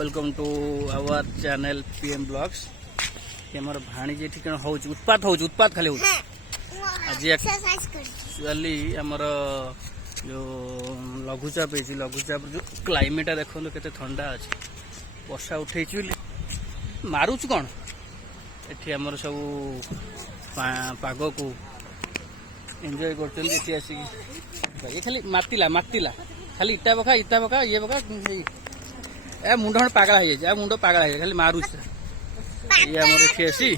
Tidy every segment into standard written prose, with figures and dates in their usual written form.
Welcome to our channel PM blogs. हमर भाणी जे ठीक हो उत्पात खाली होच आज एक्चुअली हमर जो लघुचाप है लघुचाप जो क्लाइमेट देखो केते ठंडा अच्छे वर्षा उठे मारुच कौन एठी हमर सब पाग को एंजॉय करते आसिक खाली मातिला खाली इटा पका ये पका ए मुंड पागला है मुंड पागला है खाली मारुच ये आमर एठी आसी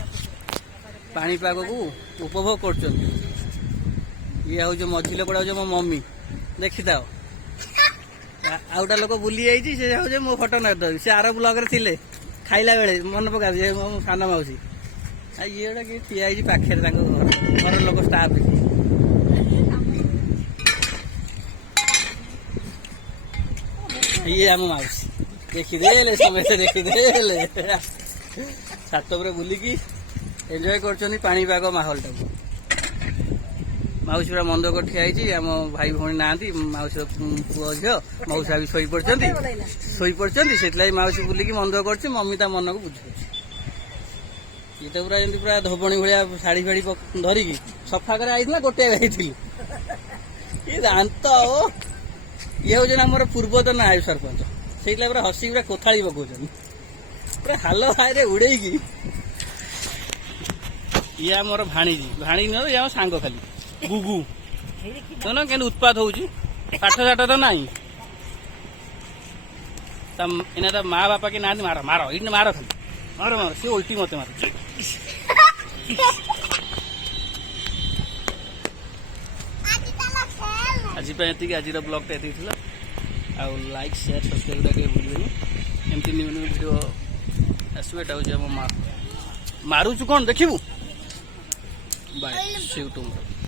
पाग को उपभोग कर ये हूँ मझी लोकटा हूँ मो मम्मी देखी था आउटा लोक बुली जाइए मो फोटो नदी से आर ब्लॉग थे खाइला बेले मन पका मो सान मौसी ये गोटा कि ठिया पाखे घर लोक स्टाफ ये आम मौसी देखीदे समस्ते देखीदे छात बुलिकी एंजॉय कर माहौल टाक मौसी पूरा मन दुख ठिया आम भाई भौणी ना मौसी पुओ झील मौसा भी शोपड़ी से मौसी बुलिकी मन दुख कर मम्मी ता मन को बुझे ये तो पूरा धोबणी भाया शाढ़ी फाड़ी धरिकी सफा कर आई गोटे ये दात ये हूँ आम पूर्वतन आयु सरपंच से पूरा हसिक पूरा कोथाड़ी पकाउन पूरा हाल हाय उड़े ये आमर भाणी न ये सांग खाली गुगु तो ना के उत्पात हो पाठ साठ तो ना एना माँ बापा के ना मार मार ये मार खाली मार मार सी उल्टी मत मार आज आज ब्लॉग टा आउ लाइक शेयर सब्सक्राइब भूल एमती न्यू न्यू वीडियो आसटा हूँ मारुचु कौन देखू बाय सी यू टुमारो।